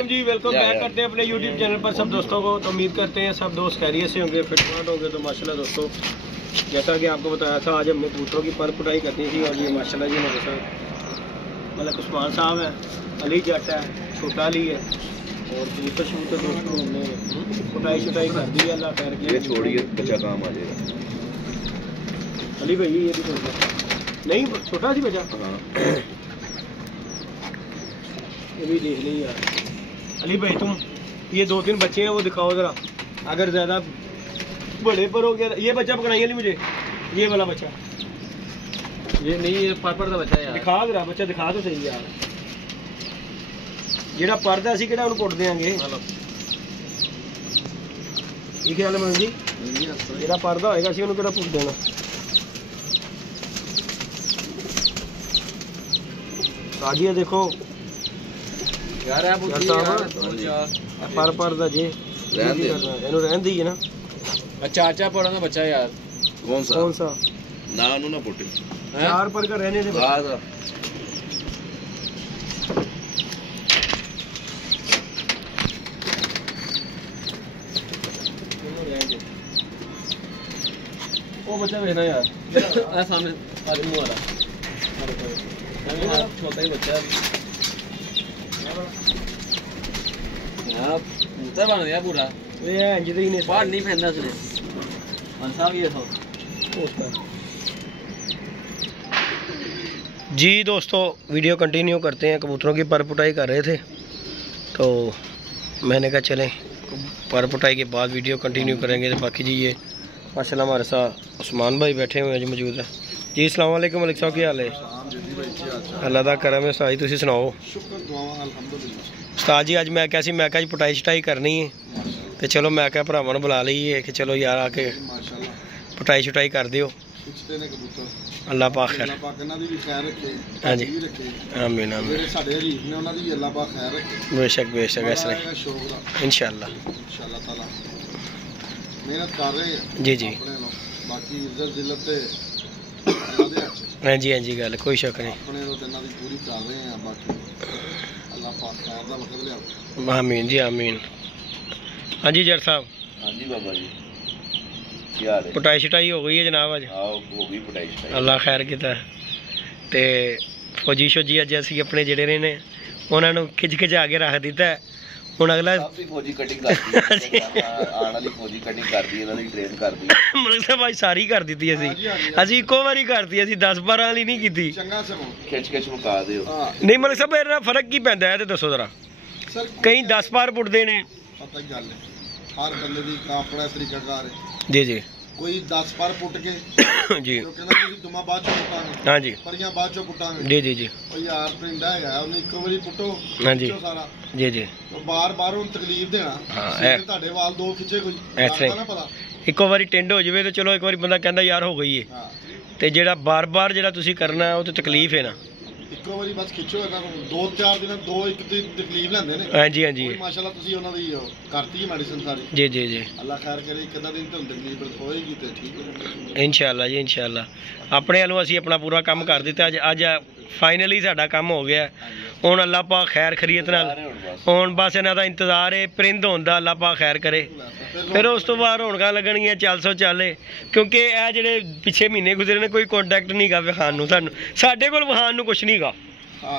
वालेकुम जी, welcome back करते हैं अपने यूट्यूब चैनल पर सब दोस्तों को। तो उम्मीद करते हैं सब दोस्त खैरियत से होंगे, फिटफाट होंगे। तो माशाल्लाह दोस्तों, जैसा कि आपको बताया था, आज हमने कबूतरों की पर पुटाई करनी थी। और ये माशाल्लाह जी हमारे साथ मलक उस्मान साहब है, अली जट है, छोटा अली है। और कबूतर शबूतर दोस्तों हमने पुटाई शुटाई कर दी है। अल्लाह खैर किया, छोड़िए बच्चा काम आ जाएगा। अली भाई ये भी नहीं छोटा सी बचा, ये भी देख ली यार। अली भाई तुम ये 2-3 बच्चे हैं वो दिखाओ ज़रा। अगर ज़्यादा बड़े पर हो गया ये बच्चा पकड़ाइए नहीं मुझे, ये वाला बच्चा। ये नहीं, ये पर का बच्चा है यार। दिखा जरा बच्चा, दिखा तो सही यार। जेड़ा परदा असी किहड़ा उन्हें पुट देंगे। ये ख्याल है जी, जेड़ा परदा होएगा असी उन्हें किहड़ा पुट देना। साजिया देखो यार पर दा जे इन्हों रहन दी है ना। चाचा पड़ा ना बच्चा यार। कौन सा ना ना पुटे 4 पर का रहने दे। वो बच्चा देखना यार, सामने आदमी वाला छोटा ही बच्चा कबूतर बन गया पूरा। बाहर नहीं फैलना इसने साहब ये जी। दोस्तों वीडियो कंटिन्यू करते हैं। कबूतरों की पर पुटाई कर रहे थे तो मैंने कहा चलें पर पुटाई के बाद वीडियो कंटिन्यू करेंगे। तो बाकी जी ये माशाल्लाह हमारे साथ उस्मान भाई बैठे हुए हैं जी, मौजूद है जी। अस्सलाम वालेकुम मलिक साहब, क्या हाल है? अल्लाह दा करम है। साजी तुसीं सुनाओ। उस्ताद जी अज मैं क्या सी, मैं क्या पुटाई शटाई करनी है तो चलो मैं क्या भरावां नूं बुला लईए कि चलो यार आके पुटाई शुटाई कर दिओ। अल्लाह पाक खैर, हाँ जी, आमीन आमीन, बेशक बेशक ऐसा इंशाअल्लाह मेहनत कर रहे हैं जी जी। बाकी इज्जत जिल्लत ते हाँ जी हाँ जी, गल कोई शक नहीं। अपने तो जन्नत दी पूरी कर रहे हैं। बाकी अल्लाह पाक खैर दा मतलब लिया। आमीन जी आमीन। हाँ जी जट साहब। हाँ जी बाबा जी, क्या हाल है? पुटाई शटाई हो गई है जनाब अज? हाँ हो गई पुटाई शटाई, अल्लाह खैर किता। ते फौजी शौजी अज असी अपने जेडे ने उन्होंने खिच खिचा के रख दिता है। हुण अगला फौजी कटिंग कर दी, आने वाली फौजी कटिंग कर दी, इन्हां दी ट्रेन कर दी। मलिक साहब आज सारी कर दी असी इको बारी करती, असी 10-12 वाली नहीं की। चंगा सगों खिच खिच मुका दिओ। नहीं मलिक साहब इहदा फर्क की पैंदा है ते दसो जरा। कई 10 पार पुटदे ने, पता ही गल है हर बंदे दी अपना तरीकाकार है जी जी। कोई 10 पार पुट के जी जो कहंदा तुसीं दुमा बाद चों पुटांगे, हाँ जी, परियां बाद चों पुटांगे जी जी जी। ओ यार परिंदा है उन्हें इको बारी पुटो, हाँ जी सारा जी जी। तो बार-बार उन तकलीफ देना। हाँ, ਤੁਹਾਡੇ ਵਾਲ 2 खिचे कोई ऐसे ना पता ਇੱਕੋ ਵਾਰੀ ਟਿੰਡ ਹੋ ਜਾਵੇ ਤੇ ਚਲੋ ਇੱਕ ਵਾਰੀ ਬੰਦਾ ਕਹਿੰਦਾ ਯਾਰ ਹੋ ਗਈ ਏ। हां ਤੇ ਜਿਹੜਾ ਬਾਰ-ਬਾਰ ਜਿਹੜਾ ਤੁਸੀਂ ਕਰਨਾ ਉਹ ਤੇ ਤਕਲੀਫ ਹੈ ਨਾ। ਇੱਕੋ ਵਾਰੀ ਬਸ ਖਿੱਚੋ ਇਹਨਾਂ ਨੂੰ 2-4 ਦਿਨ 2-1 ਦੀ ਤਕਲੀਫ ਲੈਂਦੇ ਨੇ। ਹਾਂਜੀ ਹਾਂਜੀ ਮਾਸ਼ਾਅੱਲਾ ਤੁਸੀਂ ਉਹਨਾਂ ਦੀ ਕਰਤੀ ਮੈਡੀਸਿਨ ਸਾਰੀ। ਜੀ ਜੀ ਜੀ ਅੱਲਾ ਖੈਰ ਕਰੇ। ਕਿੰਨਾ ਦਿਨ ਤੁਹਾਨੂੰ ਤਕਲੀਫ ਹੋਏਗੀ ਤੇ ਠੀਕ ਹੋ ਜਾਏਗੀ ਇਨਸ਼ਾਅੱਲਾ ਜੀ ਇਨਸ਼ਾਅੱਲਾ। ਆਪਣੇ ਵੱਲੋਂ ਅਸੀਂ ਆਪਣਾ ਪੂਰਾ ਕੰਮ ਕਰ ਦਿੱਤਾ। ਅੱਜ ਫਾਈਨਲੀ ਸਾਡਾ ਕੰਮ ਹੋ ਗਿਆ। ਹੁਣ ਅੱਲਾ ਪਾਕ ਖੈਰ ਖਰੀਅਤ ਨਾਲ ਹੁਣ ਬਸ ਇਹਨਾਂ ਦਾ ਇੰਤਜ਼ਾਰ ਹੈ ਪਰਿੰਦ ਹੋਣ ਦਾ। ਅੱਲਾ ਪਾਕ ਖੈਰ ਕਰੇ। ਫਿਰ ਉਸ ਤੋਂ ਬਾਅਦ ਰੌਣਕਾਂ ਲੱਗਣਗੀਆਂ 400 ਚਾਲੇ। ਕਿਉਂਕਿ ਇਹ ਜਿਹੜੇ ਪਿੱਛੇ ਮਹੀਨੇ ਗੁਜ਼ਰੇ ਨੇ ਕੋਈ ਕੰਟੈਕਟ ਨਹੀਂ ਗਾ ਵਿਖਾਣ ਨੂੰ ਸਾਨੂੰ, ਸਾਡੇ ਕੋਲ ਵਿਖਾਣ ਨੂੰ ਕੁਛ ਨਹੀਂ ਗਾ।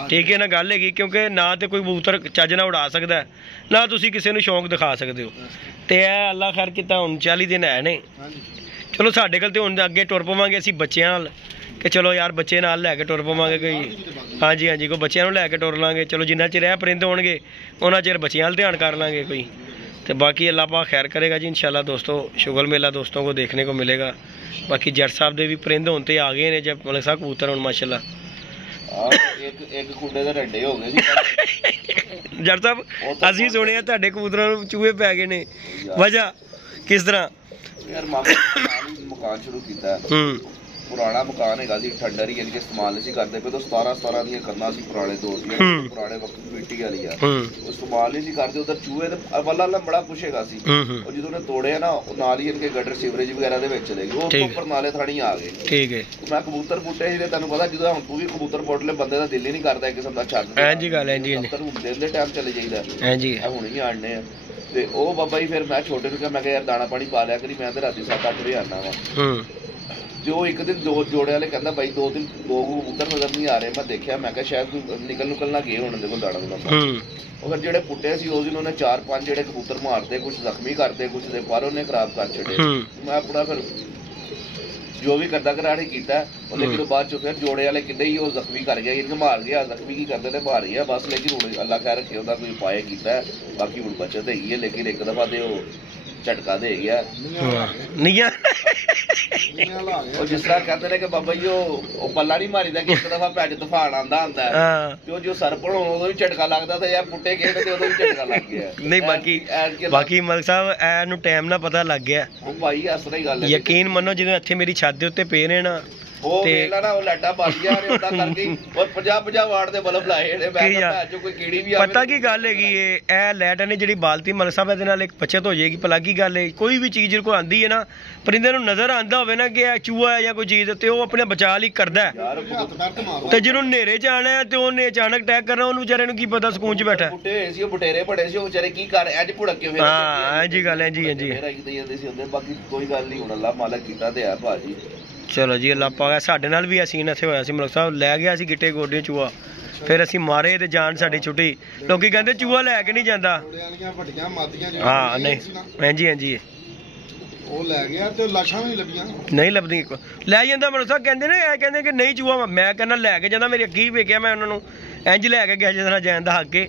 ਠੀਕ ਹੈ ਨਾ ਗੱਲ ਹੈਗੀ, ਕਿਉਂਕਿ ਨਾ ਤੇ ਕੋਈ ਕਬੂਤਰ ਚੱਜ ਨਾਲ ਉਡਾ ਸਕਦਾ ਨਾ ਤੁਸੀਂ ਕਿਸੇ ਨੂੰ ਸ਼ੌਂਕ ਦਿਖਾ ਸਕਦੇ ਹੋ। ਤੇ ਇਹ ਅੱਲਾ ਖੈਰ ਕੀਤਾ ਹੁਣ 40 ਦਿਨ ਹੈ ਨੇ। ਚਲੋ ਸਾਡੇ ਕੋਲ ਤੇ ਹੁਣ ਅੱਗੇ ਟੁਰ ਪਵਾਂਗੇ ਅਸੀਂ ਬੱਚਿਆਂ ਨਾਲ ਕਿ ਚਲੋ ਯਾਰ ਬੱਚੇ ਨਾਲ ਲੈ ਕੇ ਟੁਰ ਪਵਾਂਗੇ ਕੋਈ। ਹਾਂਜੀ ਹਾਂਜੀ, ਕੋਈ ਬੱਚਿਆਂ ਨੂੰ ਲੈ ਕੇ ਟੁਰ ਲਾਂਗੇ। ਚਲੋ ਜਿੰਨਾ ਚਿਰ ਇਹ ਪਰਿੰਦੇ ਹੋਣਗੇ ਉਹਨਾਂ ਚਿਰ ਬੱਚਿਆਂ ਵੱਲ ਧਿਆਨ कर लांगे कोई। तो बाकी अल्लाह पाक खैर करेगा जी इंशाल्लाह दोस्तों। शुगल मेला दोस्तों को देखने को मिलेगा। बाकी जट साहब के भी परिंद होने ते आ गए ने जब मलिक साहब कबूतर हूँ माशाल्लाह एक खुंडे दे रंडे हो गए जट साहब असीं सुनिया तुहाडे कबूतरां नूं चूहे पै गए ने, वजह किस तरह? यार मामा मकान शुरू कीता ਪੁਰਾਣਾ ਮਕਾਨ ਹੈਗਾ ਸੀ ਠੰਡਰ ਹੀ ਯਾਨੀ ਕਿ ਇਸਤੇਮਾਲ ਨਹੀਂ ਸੀ ਕਰਦੇ ਪਏ, 17 ਦੀਆਂ ਕੰਨਾਂ ਸੀ ਪੁਰਾਣੇ ਦੌਰ ਦੀਆਂ, ਪੁਰਾਣੇ ਵਕਤ ਮਿੱਟੀ ਵਾਲੀ ਆ, ਉਹ ਇਸਤੇਮਾਲ ਨਹੀਂ ਸੀ ਕਰਦੇ। ਉਧਰ ਚੂਹੇ ਦੇ ਵੱਲਾ ਬੜਾ ਕੁਛ ਹੈਗਾ ਸੀ, ਉਹ ਜਦੋਂ ਉਹਨੇ ਤੋੜਿਆ ਨਾ ਉਹ ਨਾਲ ਹੀ ਇਨਕੇ ਗਟਰ ਸੀਵਰੇਜ ਵਗੈਰਾ ਦੇ ਵਿੱਚ ਚਲੇ ਗਏ, ਉਹ ਤੋਂ ਉੱਪਰ ਨਾਲੇ ਥਾਣੀ ਆ ਗਏ। ਠੀਕ ਹੈ। ਮੈਂ ਕਬੂਤਰ ਪੁੱਟੇ ਸੀ ਤੇ ਤੈਨੂੰ ਪਤਾ ਜਦੋਂ ਹੁਣ ਤੂੰ ਵੀ ਕਬੂਤਰ ਪੁੱਟ ਲੈ ਬੰਦੇ ਦਾ ਦਿਲ ਹੀ ਨਹੀਂ ਕਰਦਾ ਇੱਕ ਕਿਸਮ ਦਾ ਛੱਡ ਦੇ। ਹਾਂਜੀ ਗੱਲ ਹੈ ਜੀ। ਦਿਨ ਦੇ ਟਾਈਮ ਚਲੇ ਜਾਈਦਾ ਹਾਂਜੀ ਹੁਣ ਹੀ ਆਣਨੇ ਆ। ਤੇ ਉਹ ਬਾਬਾ ਜੀ ਫਿਰ ਮੈਂ ਛੋਟੇ ਨੂੰ ਕਿਹਾ, ਮੈਂ ਕਿਹਾ ਯਾਰ ਦਾਣਾ ਪਾਣੀ ਪਾ ਲਿਆ ਕਰੀ, ਮੈਂ ਤੇ ਰਾਤੀ 7-8 ਵਜੇ ਆਣਾ ਵਾ। ਜੋ ਇੱਕ ਦਿਨ 2 ਜੋੜੇ ਵਾਲੇ ਕਹਿੰਦਾ ਬਾਈ 2 ਕਬੂਤਰ ਨਜ਼ਰ ਨਹੀਂ ਆ ਰਹੇ। ਮੈਂ ਦੇਖਿਆ, ਮੈਂ ਕਿਹਾ ਸ਼ਾਇਦ ਕੋਈ ਨਿਕਲ ਨਾ ਗਏ ਹੋਣ ਦੇ ਕੋਲ ਦਾਣਾ ਦੂਣਾ। ਉਹ ਫਿਰ ਜਿਹੜੇ ਪੁੱਟੇ ਸੀ ਉਸ ਦਿਨ ਉਹਨੇ 4-5 ਜਿਹੜੇ ਕਬੂਤਰ ਮਾਰਦੇ, ਕੁਝ ਜ਼ਖਮੀ ਕਰਦੇ, ਕੁਝ ਦੇ ਪਰ ਉਹਨੇ ਖਰਾਬ ਕਰ ਛੱਡੇ। ਮੈਂ ਆਪਣਾ ਫਿਰ ਜੋ ਵੀ ਕਰਦਾ ਕਰਾੜੀ ਕੀਤਾ ਉਹ, ਲੇਕਿਨ ਬਾਅਦ ਚੋਂ ਫਿਰ ਜੋੜੇ ਵਾਲੇ ਕਿੰਨੇ ਹੀ ਉਹ ਜ਼ਖਮੀ ਕਰ ਗਿਆ, ਇਹਨੂੰ ਮਾਰ ਗਿਆ। ਜ਼ਖਮੀ ਕੀ ਕਰਦੇ ਨੇ, ਮਾਰ ਗਿਆ ਬਸ। ਲੇਕਿਨ ਹੁਣ ਅੱਲਾ ਖੈਰ ਰੱਖੇ ਉਹਦਾ ਕੋਈ ਉਪਾਅ ਕੀਤਾ, ਬਾਕੀ ਹੁਣ ਬਚਤ ਹੈਗੀ ਹੈ। ਲੇਕਿਨ ਇੱਕ ਦਫਾ ਤੇ ਉਹ ਝਟਕਾ ਦੇ ਗਿਆ ਨਹੀਂ ਉਹ ਜਿਸ ਤਰ੍ਹਾਂ ਕਹਿੰਦੇ ਨੇ ਕਿ ਬਾਬਾ ਜੀ ਉਹ ਪੱਲਾ ਨਹੀਂ ਮਾਰੀਦਾ ਕਿ ਇੱਕ ਦਫਾ ਭੈਣ ਤੂਫਾਨ ਆਂਦਾ ਹੁੰਦਾ ਤੇ ਉਹ ਜੋ ਸਰਪਣ ਉਦੋਂ ਵੀ ਝਟਕਾ ਲੱਗਦਾ ਤੇ ਯਾਰ ਪੁੱਟੇ ਗਏ ਤੇ ਉਦੋਂ ਵੀ ਝਟਕਾ ਲੱਗ ਗਿਆ। ਨਹੀਂ ਬਾਕੀ ਮਲਕ ਸਾਹਿਬ ਇਹਨੂੰ ਟਾਈਮ ਨਾਲ ਪਤਾ ਲੱਗ ਗਿਆ। ਉਹ ਭਾਈ ਇਸ ਤਰ੍ਹਾਂ ਹੀ ਗੱਲ ਹੈ, ਯਕੀਨ ਮੰਨੋ ਜਦੋਂ ਇੱਥੇ ਮੇਰੀ ਛੱਤ ਦੇ ਉੱਤੇ ਪਏ ਨੇ ਨਾ, ਉਹ ਵੇਲਾ ਨਾ ਉਹ ਲਾਟਾ ਬਣ ਗਿਆ ਨੇ ਉਦਾਂ ਕਰਕੇ ਔਰ 50 ਵਾਟ ਦੇ ਬਲਬ ਲਾਏ ਨੇ। ਮੈਂ ਕਿਹਾ ਜੋ ਕੋਈ ਕੀੜੀ ਵੀ ਆਵੇ। ਪਤਾ ਕੀ ਗੱਲ ਹੈਗੀ ਇਹ ਲਾਈਟ ਨੇ ਜਿਹੜੀ ਬਾਲਤੀ ਮਲਕ ਸਾਹਿਬ ਇਹਦੇ ਨਾਲ ਇੱਕ ਬਚਤ ਹੋ ਜਾਏਗੀ। ਭਲਾ ਕੀ ਗੱਲ ਹੈ, ਕੋਈ ਵੀ ਚੀਜ਼ ਕੋਈ ਆਂਦੀ ਹੈ ਨਾ, ਪਰਿੰਦੇ ਨੂੰ ਨਜ਼ਰ ਆਂਦਾ ਹੋਵੇ ਨਾ ਕਿ ਇਹ ਚੂਹਾ ਹੈ ਜਾਂ ਕੋਈ ਚੀਜ਼, ਤੇ ਉਹ ਆਪਣੇ ਬਚਾਅ ਲਈ ਕਰਦਾ ਹੈ। ਤੇ ਜਿਹਨੂੰ ਹਨੇਰੇ ਚ ਆਣਾ ਹੈ ਤੇ ਉਹਨੇ ਅਚਾਨਕ ਅਟੈਕ ਕਰਨਾ, ਉਹਨੂੰ ਵਿਚਾਰੇ ਨੂੰ ਕੀ ਪਤਾ ਸਕੂਨ ਚ ਬੈਠਾ। ਬੁੱਟੇ ਹੋਏ ਸੀ, ਉਹ ਬਟੇਰੇ ਬੜੇ ਸੀ, ਉਹ ਵਿਚਾਰੇ ਕੀ ਕਰ ਅੱਜ ਭੁੜਕ ਕੇ ਫਿਰ ਹਾਂ ਜੀ ਗੱਲ ਹੈ ਜੀ। ਹਾਂਜੀ ਬਾਕੀ ਕੋਈ ਗੱਲ ਨਹੀਂ, ਹੁਣ ਅੱਲਾ ਮਾਲਕ ਕੀਤਾ ਤੇ ਹੈ ਭਾਜੀ। ਚਲੋ ਜੀ ਅੱਲਾ ਪਾਕ। ਸਾਡੇ ਨਾਲ ਵੀ ਅਸੀਂ ਇੱਥੇ ਹੋਇਆ ਸੀ, ਮਲਕ ਸਾਹਿਬ ਲੈ ਗਿਆ ਸੀ ਗਿੱਟੇ ਗੋਡੇ ਚੂਹਾ, ਫਿਰ ਅਸੀਂ ਮਾਰੇ ਤੇ ਜਾਨ ਸਾਡੀ ਛੁੱਟੀ। ਲੋਕੀ ਕਹਿੰਦੇ ਚੂਹਾ ਲੈ ਕੇ ਨਹੀਂ ਜਾਂਦਾ। ਹਾਂ ਨਹੀਂ ਹਾਂਜੀ ਹਾਂਜੀ ਉਹ ਲੈ ਗਿਆ ਤੇ ਲਾਸ਼ਾਂ ਵੀ ਲੱਭੀਆਂ ਨਹੀਂ ਲੱਭਦੀ ਲੈ ਜਾਂਦਾ। ਮਲਕ ਸਾਹਿਬ ਕਹਿੰਦੇ ਨੇ ਇਹ ਕਹਿੰਦੇ ਕਿ ਨਹੀਂ ਚੂਹਾ, ਮੈਂ ਕਹਿੰਦਾ ਲੈ ਕੇ ਜਾਂਦਾ। ਮੇਰੇ ਅੱਗੇ ਹੀ ਵੇਖਿਆ ਮੈਂ ਉਹਨਾਂ ਨੂੰ ਇੰਜ ਲੈ ਕੇ ਗਿਆ ਜਿਸ ਤਰ੍ਹਾਂ ਜਾਣ ਦਾ ਹੱਕ,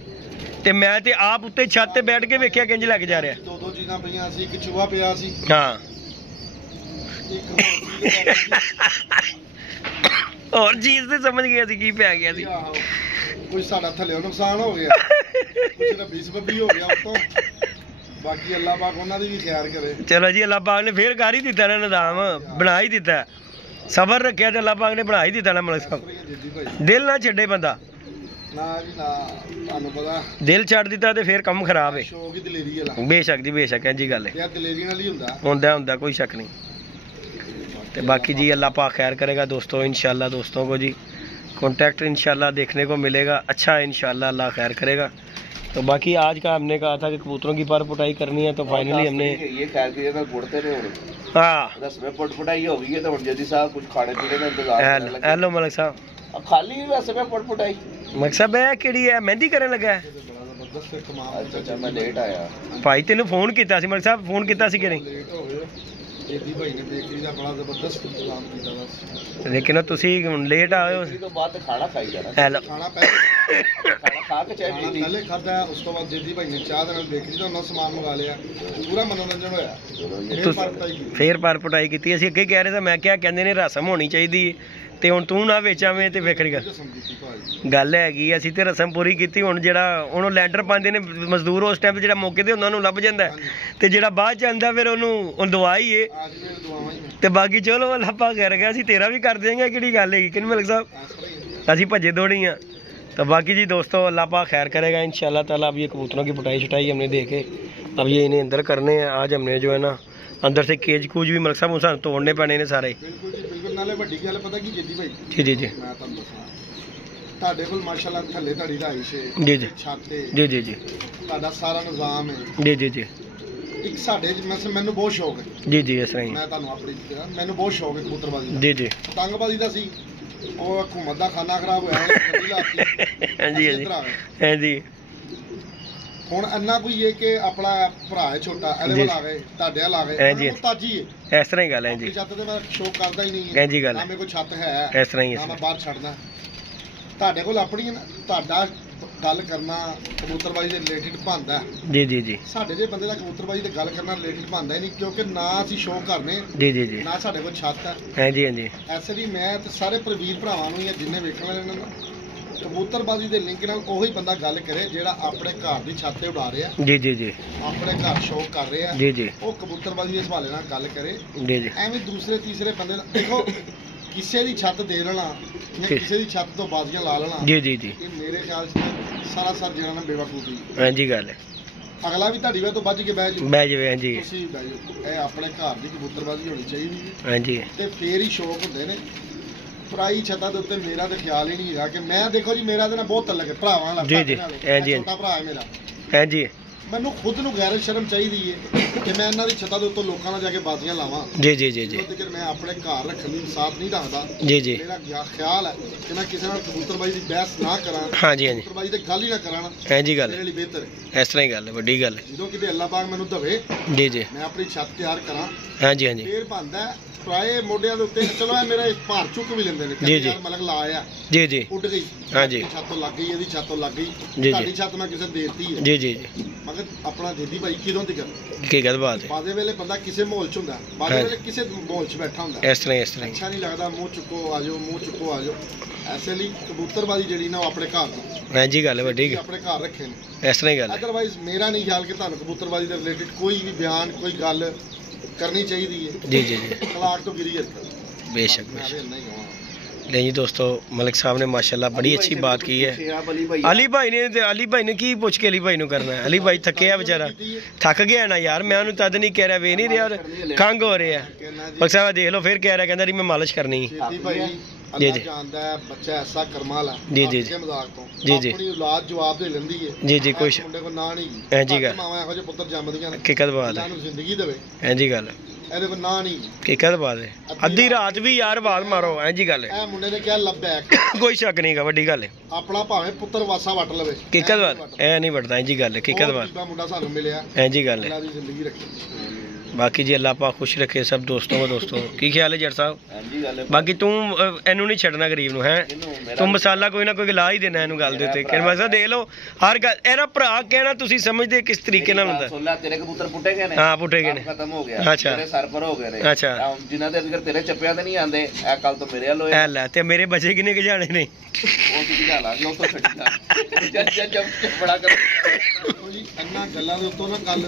ਤੇ ਮੈਂ ਤੇ ਆਪ ਉੱਤੇ ਛੱਤ ਤੇ ਬੈਠ ਕੇ ਵੇਖਿਆ ਕਿ ਇੰਜ ਲੈ ਕੇ ਜਾ ਰਿਹਾ। 2 ਚੀਜ਼ਾਂ ਪਈਆਂ ਸੀ, ਇੱਕ ਚੂਹਾ ਪਿਆ ਸੀ। ਹਾਂ ਹੋਰ ਚੀਜ਼ ਤੇ ਸਮਝ ਗਿਆ ਸੀ ਕੀ ਪੈ ਗਿਆ ਸੀ। ਕੁਝ ਸਾਡਾ ਥੱਲੇ ਨੁਕਸਾਨ ਹੋ ਗਿਆ, ਕੁਝ ਰੱਬੀ ਸਬੱਬੀ ਹੋ ਗਿਆ ਉਤੋਂ। ਬਾਕੀ ਅੱਲਾਹ ਪਾਕ ਉਹਨਾਂ ਦੀ ਵੀ ਖੈਰ ਕਰੇ। ਚਲੋ ਜੀ ਅੱਲਾਹ ਪਾਕ ਨੇ ਫੇਰ ਕਰ ਹੀ ਦਿੱਤਾ ਨਾ, ਨਿਜ਼ਾਮ ਬਣਾ ਹੀ ਦਿੱਤਾ। ਸਬਰ ਰੱਖਿਆ ਤੇ ਅੱਲਾਹ ਪਾਕ ਨੇ ਬਣਾ ਹੀ ਦਿੱਤਾ ਨਾ। ਮਲਕ ਸਾਹਿਬ ਦਿਲ ਨਾ ਛੱਡੇ ਬੰਦਾ, ਨਾ ਜੀ ਨਾ, ਤੁਹਾਨੂੰ ਪਤਾ ਦਿਲ ਛੱਡ ਦਿੱਤਾ ਤੇ ਫੇਰ ਕੰਮ ਖਰਾਬ ਹੈ। ਸ਼ੌਕ ਹੀ ਦਲੇਰੀ ਵਾਲਾ। ਬੇਸ਼ੱਕ ਜੀ ਬੇਸ਼ੱਕ ਹੈ ਜੀ ਗੱਲ ਹੈ, ਯਾਰ ਦਲੇਰੀ ਨਾਲ ਹੀ ਹੁੰਦਾ ਕੋਈ ਸ਼ੱਕ नहीं। तो बाकी जी अल्लाह पाक खैर करेगा दोस्तों, इंशाल्लाह दोस्तों को जी कॉन्टैक्ट इंशाल्लाह देखने को मिलेगा। अच्छा है इंशाल्लाह, अल्लाह खैर करेगा। तो बाकी आज का हमने कहा था कि कबूतरों की पर पुटाई करनी है, तो फाइनली हमने ये खैर किए ना गुड़ते ने हाँ 10 में पुटाई हो गई है। तो जदी साहब कुछ खाने पीने का इंतजाम हेलो मलिक साहब खाली वैसे में पुटाई मलिक साहब है केड़ी है मेहंदी करने लगा है। अच्छा मैं लेट आया भाई तेन फोन किया सी मलिक साहब, फोन किया सी कि नहीं? लेकिन तुसी लेट आए हो तो बाद खाना खाई जाना। हेलो खाना खाना खा के चाय पी पहले खाता है, उसके बाद जेदी भाई ने चाह दे नाल बेकरी दा ना सामान मंगा लिया, पूरा मनोरंजन होया। फिर पर पुटाई की असीं अगे कह रहे थे, मैं क्या कहंदे ने रसम होनी चाहिए ਤੇ ਹੁਣ ਤੂੰ ਨਾ ਵੇਚਾਵੇਂ ਤੇ ਫਿਕਰ ਗੱਲ ਹੈਗੀ। ਅਸੀਂ ਤੇ ਰਸਮ ਪੂਰੀ ਕੀਤੀ। ਹੁਣ ਜਿਹੜਾ ਉਹਨੂੰ ਲੈਂਟਰ ਪਾਉਂਦੇ ਨੇ ਮਜ਼ਦੂਰ, ਉਸ ਟਾਈਮ ਤੇ ਜਿਹੜਾ ਮੌਕੇ ਤੇ ਉਹਨਾਂ ਨੂੰ ਲੱਭ ਜਾਂਦਾ ਤੇ ਜਿਹੜਾ ਬਾਅਦ ਚ ਆਂਦਾ ਫਿਰ ਉਹਨੂੰ ਦਵਾ ਹੀ ਏ। ਤੇ ਬਾਕੀ ਚਲੋ ਅੱਲਾਹ ਪਾਕ ਕਰ ਗਿਆ, ਅਸੀਂ ਤੇਰਾ ਵੀ ਕਰ ਦੇਂਗੇ। ਕਿਹੜੀ ਗੱਲ ਹੈਗੀ ਕਿਨ ਮਲਿਕ ਸਾਹਿਬ, ਅਸੀਂ ਭੱਜੇ दौड़ी हैं। तो बाकी जी दोस्तों अल्लाह पाक खैर करेगा इंशाल्लाह ताला। अब ये कबूतरों की पुटाई छुटाई हमने देखे, अब ये इन्हें अंदर करने हैं। आज हमने जो है ना अंदर से केज कूज भी मलिक साहब उस तोड़ने पैने ने सारे। ਨਾਲੇ ਵੱਡੀ ਗੱਲ ਪਤਾ ਕੀ ਜੱਦੀ ਭਾਈ ਜੀ ਜੀ ਜੀ ਮੈਂ ਤੁਹਾਨੂੰ ਦੱਸਣਾ, ਤੁਹਾਡੇ ਕੋਲ ਮਾਸ਼ਾਅੱਲਾ ਥੱਲੇ ਤੁਹਾਡੀ ਰਾਇਸ਼ ਹੈ ਜੀ ਜੀ ਛੱਤ ਤੇ ਜੀ ਜੀ ਜੀ ਤੁਹਾਡਾ ਸਾਰਾ ਨਿਜ਼ਾਮ ਹੈ ਜੀ ਜੀ ਜੀ। ਇੱਕ ਸਾਡੇ ਮੈਨੂੰ ਬਹੁਤ ਸ਼ੌਕ ਹੈ ਜੀ ਜੀ ਇਸ ਤਰ੍ਹਾਂ ਹੀ ਮੈਂ ਤੁਹਾਨੂੰ ਆਪਣੀ ਮੈਨੂੰ ਬਹੁਤ ਸ਼ੌਕ ਹੈ ਕਬੂਤਰਬਾਜ਼ੀ ਦਾ। ਜੀ ਜੀ ਪਤੰਗਬਾਜ਼ੀ ਦਾ ਸੀ, ਉਹ ਹਕੂਮਤ ਦਾ ਖਾਨਾ ਖਰਾਬ ਹੋਇਆ ਹੈ ਗੱਡੀ ਲਾਤੀ। ਹਾਂਜੀ ਹਾਂਜੀ ਹਾਂਜੀ। ਹੁਣ ਇੰਨਾ ਕੋਈ ਹੈ ਕਿ ਆਪਣਾ ਭਰਾ ਹੈ ਛੋਟਾ, ਇਹਦੇ ਵੱਲ ਆ ਗਏ, ਤੁਹਾਡੇ ਵੱਲ ਆ ਗਏ, ਤਾਜੀ ਹੈ। ਇਸ ਤਰ੍ਹਾਂ ਹੀ ਗੱਲ ਹੈ ਜੀ। ਛੱਤ ਤੇ ਮੈਂ ਸ਼ੌਕ ਕਰਦਾ ਹੀ ਨਹੀਂ ਹੈ ਜੀ ਗੱਲ। ਨਾ ਮੇਰੇ ਕੋਲ ਛੱਤ ਹੈ, ਇਸ ਤਰ੍ਹਾਂ ਹੀ ਨਾ ਮੈਂ ਬਾਹਰ ਛੱਡਦਾ। ਤੁਹਾਡੇ ਕੋਲ ਆਪਣੀ ਹੈ ਨਾ, ਤੁਹਾਡਾ ਗੱਲ ਕਰਨਾ ਕਬੂਤਰਬਾਜ਼ੀ ਦੇ ਰਿਲੇਟਡ ਬਣਦਾ। ਜੀ ਜੀ ਜੀ। ਸਾਡੇ ਜੇ ਬੰਦੇ ਦਾ ਕਬੂਤਰਬਾਜ਼ੀ ਤੇ ਗੱਲ ਕਰਨਾ ਰਿਲੇਟਡ ਬਣਦਾ ਹੀ ਨਹੀਂ, ਕਿਉਂਕਿ ਨਾ ਅਸੀਂ ਸ਼ੌਕ ਕਰਨੇ ਜੀ ਜੀ ਜੀ, ਨਾ ਸਾਡੇ ਕੋਲ ਛੱਤ ਹੈ। ਹਾਂਜੀ ਹਾਂਜੀ। ਐਸੇ ਵੀ ਮੈਂ ਤੇ ਸਾਰੇ ਪ੍ਰਵੀਰ ਭਰਾਵਾਂ ਨੂੰ ਜਾਂ ਜਿੰਨੇ ਵੇਖਣ ਵਾਲੇ ਨੇ ਕਬੂਤਰਬਾਜ਼ੀ ਦੇ ਲਿੰਕ ਨਾਲ ਉਹੀ ਬੰਦਾ ਗੱਲ ਕਰੇ ਜਿਹੜਾ ਆਪਣੇ ਘਰ ਦੀ ਛੱਤ ਤੇ ਉਡਾ ਰਿਹਾ। ਜੀ ਜੀ ਜੀ। ਆਪਣੇ ਘਰ ਸ਼ੌਕ ਕਰ ਰਿਹਾ। ਜੀ ਜੀ। ਉਹ ਕਬੂਤਰਬਾਜ਼ੀ ਦੇ ਹਵਾਲੇ ਨਾਲ ਗੱਲ ਕਰੇ। ਜੀ ਜੀ। ਐਵੇਂ ਦੂਸਰੇ ਤੀਸਰੇ ਬੰਦੇ ਦੇਖੋ ਕਿਸੇ ਦੀ ਛੱਤ ਦੇ ਲੈਣਾ ਜਾਂ ਕਿਸੇ ਦੀ ਛੱਤ ਤੋਂ ਬਾਜ਼ੀਆਂ ਲਾ ਲੈਣਾ, ਜੀ ਜੀ ਜੀ, ਇਹ ਮੇਰੇ ਖਿਆਲ 'ਚ ਸਾਰਾ ਸਰ ਜਿਹੜਾ ਨਾ ਬੇਵਕੂਫੀ। ਹਾਂਜੀ ਗੱਲ ਹੈ, ਅਗਲਾ ਵੀ ਤੁਹਾਡੀ ਵੇ ਤੋਂ ਬਚ ਕੇ ਬਹਿ ਜਾਊ, ਬਹਿ ਜਾਵੇ, ਹਾਂਜੀ ਤੁਸੀਂ ਵੀ ਬਹਿ ਜਾਓ। ਇਹ ਆਪਣੇ ਘਰ ਦੀ ਕਬੂਤਰਬਾਜ਼ੀ ਹੋਣੀ ਚਾਹੀਦੀ ਹੈ ਹਾਂਜੀ ਤੇ ਫੇਰ ਹੀ ਸ਼ੌਕ ਹੁੰਦੇ ਨੇ। ਪਰਾਈ ਛੱਤਾਂ ਦੇ ਉੱਤੇ ਮੇਰਾ ਤਾਂ ਖਿਆਲ ਹੀ ਨਹੀਂ ਹੈਗਾ ਕਿ ਮੈਂ, ਦੇਖੋ ਜੀ ਮੇਰਾ ਤੇ ਨਾਲ ਬਹੁਤ ਤਲਕ ਹੈ ਭਰਾਵਾਂ ਨਾਲ, ਜੀ ਜੀ, ਹਾਂਜੀ ਛੋਟਾ ਭਰਾ ਹੈ ਮੇਰਾ, ਹਾਂਜੀ ਮੈਨੂੰ ਖੁਦ ਨੂੰ ਗੈਰ ਸ਼ਰਮ ਚਾਹੀਦੀ ਹੈ ਕਿ ਮੈਂ ਇਹਨਾਂ ਦੀ ਛੱਤਾਂ ਦੇ ਉੱਤੋਂ ਲੋਕਾਂ ਨਾਲ ਜਾ ਕੇ ਬਾਜ਼ੀਆਂ ਲਾਵਾਂ। ਜੀ ਜੀ ਜੀ ਜੀ ਜਦੋਂ ਤੱਕ ਮੈਂ ਆਪਣੇ ਘਰ ਰੱਖਣ ਦੀ ਸਾਥ ਨਹੀਂ ਰੱਖਦਾ, ਜੀ ਜੀ, ਮੇਰਾ ਖਿਆਲ ਹੈ ਕਿ ਮੈਂ ਕਿਸੇ ਨਾਲ ਕਬੂਤਰਬਾਜ਼ੀ ਦੀ ਬਹਿਸ ਨਾ ਕਰਾਂ, ਹਾਂਜੀ ਹਾਂਜੀ, ਕਬੂਤਰਬਾਜ਼ੀ ਤੇ ਗੱਲ ਹੀ ਨਾ ਕਰਾਂ, ਹਾਂਜੀ ਗੱਲ ਮੇਰੇ ਲਈ ਬਿਹਤਰ ਹੈ। ਇਸ ਤਰ੍ਹਾਂ ਹੀ ਗੱਲ ਹੈ, ਵੱਡੀ ਗੱਲ ਹੈ, ਜਦੋਂ ਕਿਤੇ ਅੱਲਾਹ ਪਾਕ ਮੈਨੂੰ ਦਵੇ ਜੀ ਜੀ, ਮੈਂ ਆਪਣੀ ਛੱਤ ਤਿਆਰ ਕਰਾਂ, ਹਾਂਜੀ ਹਾਂਜੀ, ਫੇਰ ਬਣਦਾ ਪਰਾਏ ਮੋਢਿਆਂ ਦੇ ਉੱਤੇ। ਚਲੋ ਇਹ ਮੇਰਾ ਭਾਰ ਚੁੱਕ ਵੀ ਲੈਂਦੇ ਨੇ, ਜੀ, ਕਹਿੰਦੇ ਜੀ। ਯਾਰ ਮਲਕ ਲਾਇਆ, ਜੀ ਜੀ, ਉੱਡ ਗਈ, ਹਾਂਜੀ। ਇਹਦੀ ਛੱਤ ਤੋਂ ਲੱਗ ਗਈ, ਇਹਦੀ ਛੱਤ ਤੋਂ ਲੱਗ ਗਈ, ਜੀ। ਤੁਹਾਡੀ ਛੱਤ ਮੈਂ ਕਿਸੇ ਨੂੰ ਦੇ ਦਿੱਤੀ ਹੈ, ਜੀ ਜੀ ਜੀ, ਮਗਰ ਆਪਣਾ ਦੇਦੀ ਭਾਈ ਕਿਦੋਂ ਤੱਕ? ਕੀ ਗੱਲ ਬਾਤ ਹੈ, ਬਾਦੇ ਵੇਲੇ ਬੰਦਾ ਕਿਸੇ ਮਾਹੌਲ 'ਚ ਹੁੰਦਾ, ਬਾਦੇ ਹਾਂਜੀ। ਵੇਲੇ ਕਿਸੇ ਮਾਹੌਲ 'ਚ ਬੈਠਾ ਹੁੰਦਾ, ਇਸ ਤਰ੍ਹਾਂ ਹੀ, ਇਸ ਤਰ੍ਹਾਂ ਹੀ, ਅੱਛਾ ਨਹੀਂ ਲੱਗਦਾ, ਮੂੰਹ ਚੁੱਕੋ ਆ ਜਾਓ, ਮੂੰਹ ਚੁੱਕੋ ਆ ਜਾਓ। ਐਸੇ ਲਈ ਕਬੂਤਰਬਾਜ਼ੀ ਜਿਹੜੀ ਨਾ ਉਹ ਆਪਣੇ ਘਰ ਤੋਂ, ਹਾਂਜੀ ਗੱਲ ਹੈ, ਵੱਡੀ ਤੁਸੀਂ ਗੱਲ, ਆਪਣੇ ਘਰ ਰੱਖੇ ਨੇ। ਇਸ ਤਰ੍ਹਾਂ ਹੀ ਗੱਲ ਹੈ, ਅਦਰਵਾਈਜ਼ ਮੇਰਾ ਨਹੀਂ ਖਿਆਲ ਕਿ ਤੁਹਾਨੂੰ ਕਬੂਤਰਬਾਜ਼ੀ ਦੇ ਰਿਲੇਟਡ ਕੋਈ ਵੀ ਬਿਆਨ, ਕੋਈ ਗੱਲ ਕਰਨੀ ਚਾਹੀਦੀ ਹੈ। ਜੀ ਜੀ ਜੀ, ਤਲਾਕ ਤੋਂ ਗਿਰੀ ਹਰਕਤ, बेशक मैं बेशक। भी नहीं हूँ। नहीं जी दोस्तों, मलिक साहब ने माशाल्लाह बड़ी अच्छी बात की है। अली भाई ने की पूछ के अली भाई नु करना है, अली भाई थके है बेचारा, थक गया ना यार, मैं उन्हें तद नहीं कह रहा, वे नहीं रहा, खंग हो रहे हैं, मलिक साहब देख लो फिर कह रहा, कहता जी मैं मालिश करनी है। छेती भाई जी, अल्लाह जी। जानदा है बच्चा ऐसा करमाल है, जी, जी, आपके मजाक तो जी, जी। अपनी औलाद जवाब दे लेंदी है। जी, जी, कोई इस मुंडे को ना नहीं, हैं जी गल। मावां ਇਹੋ ਜਿਹੇ ਪੁੱਤਰ ਜੰਮਦੀਆਂ ਨੇ, हकीकत बात ਅੱਲਾਹ है, ਨੂੰ ਜ਼ਿੰਦਗੀ ਦੇਵੇ, हैं जी गल, ਇਹਦੇ ਕੋ ਨਾ ਨਹੀਂ। हकीकत बात है, अद्धी रात भी यार आवाज मारो, हैं जी गल, ਇਹ ਮੁੰਡੇ ਨੇ ਕਿਹਾ ਲੱਭੈਕ, कोई शक नहीं का, वड्डी गल है, ਆਪਣਾ ਭਾਵੇਂ ਪੁੱਤਰ ਵਾਸਾ ਵਟ ਲਵੇ, हकीकत बात ऐ नहीं बढ़ता, हैं जी गल, हकीकत बात, ਮੁੰਡਾ ਸਾਨੂੰ ਮਿਲਿਆ, हैं जी गल है। ਅੱਲਾਹ ਦੀ ਜ਼ਿੰਦਗੀ ਰੱਖੇ। बाकी जी अल्लाह पाक खुश रखे सब दोस्तों को। दोस्तों की ख्याल है जट साहब? बाकी तू ਇਹਨੂੰ ਨਹੀਂ ਛੱਡਣਾ ਗਰੀਬ ਨੂੰ, ਹੈ ਤੂੰ ਮਸਾਲਾ ਕੋਈ ਨਾ ਕੋਈ ਲਾ ਹੀ ਦੇਣਾ ਇਹਨੂੰ ਗੱਲ ਦੇ ਉੱਤੇ। ਕਿ ਮਸਾ ਦੇਖ ਲਓ ਹਰ ਗੱਲ ਇਹਦਾ ਭਰਾ ਕਹਿਣਾ ਤੁਸੀਂ ਸਮਝਦੇ ਕਿਸ ਤਰੀਕੇ ਨਾਲ ਹੁੰਦਾ। ਸੁਣ ਲੈ, ਤੇਰੇ ਕਬੂਤਰ ਪੁੱਟੇ ਗਏ ਨੇ, ਹਾਂ ਪੁੱਟੇ ਗਏ ਨੇ, ਖਤਮ ਹੋ ਗਿਆ, ਅੱਛਾ। ਤੇਰੇ ਸਰ ਪਰ ਹੋ ਗਏ ਨੇ, ਅੱਛਾ। ਜਿਨ੍ਹਾਂ ਦੇ ਅਗਰ ਤੇਰੇ ਚੱਪਿਆਂ ਤੇ ਨਹੀਂ ਆਂਦੇ, ਇਹ ਕੱਲ ਤੋਂ ਮੇਰੇ ਵੱਲੋਂ ਐ ਲੈ ਤੇ ਮੇਰੇ ਬੱਚੇ ਕਿੰਨੇ ਕੁ ਜਾਣੇ ਨੇ, ਉਹ ਤੁਸੀਂ ਲਾ ਲਾਂਗੇ, ਉਹ ਤੋਂ ਛੱਡਣਾ ਜੱਜ ਬੜਾ ਕਰ। ਦੇਖੋ ਜੀ ਇਹਨਾਂ ਗੱਲਾਂ ਦੇ ਉੱਤੋਂ ਨਾ ਗੱਲ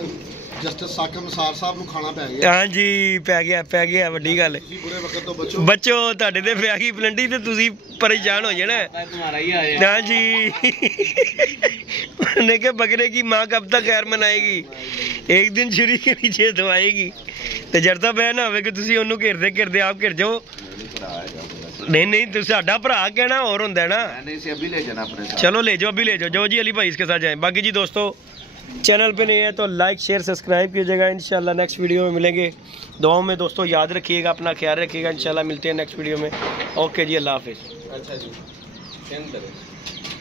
ਜਸਟਿਸ ਸਾਕਮ ਮਸਾਰ ਸਾਹਿਬ ਨੂੰ ਖਾਣਾ ਪੈ ਗਿਆ। ਹਾਂਜੀ ਪੈ ਗਿਆ ਵੱਡੀ ਗੱਲ। ਤੁਸੀਂ ਬੁਰੇ ਵਕਤ ਤੋਂ ਬਚੋ। ਬੱਚੋ ਤੁਹਾਡੇ ਤੇ ਪਿਆ ਗਈ ਪਲੰਡੀ ਤੇ ਤੁਸੀਂ ਪਰੇਸ਼ਾਨ ਹੋ ਜਾਣਾ। तुम्हारा ही आए ਹਾਂਜੀ ने के बकरे की माँ कब तक खैर मनाएगी, एक दिन छुरी के नीचे दवाएगी। ਤੇ ਜਰਦਾ ਬਹਿ ਨਾ ਹੋਵੇ ਕਿ ਤੁਸੀਂ ਉਹਨੂੰ ਘੇਰਦੇ ਘੇਰਦੇ ਆਪ ਘਿਰ ਜਾਓ। नहीं नहीं तो साडा भरा कहना और होंदा है ना। मैंने इसे अभी ले जाना अपने साथ। चलो ले जाओ, अभी ले जाओ, जो जी अली भाई इसके साथ जाएं। बाकी जी दोस्तों चैनल पे नहीं है तो लाइक शेयर सब्सक्राइब कीजिएगा। इंशाल्लाह नेक्स्ट वीडियो में मिलेंगे। दुआओं में दोस्तों याद रखिएगा, अपना ख्याल रखिएगा। इंशाल्लाह मिलते हैं नेक्स्ट वीडियो में। ओके जी, अल्लाह हाफिज़। अच्छा जी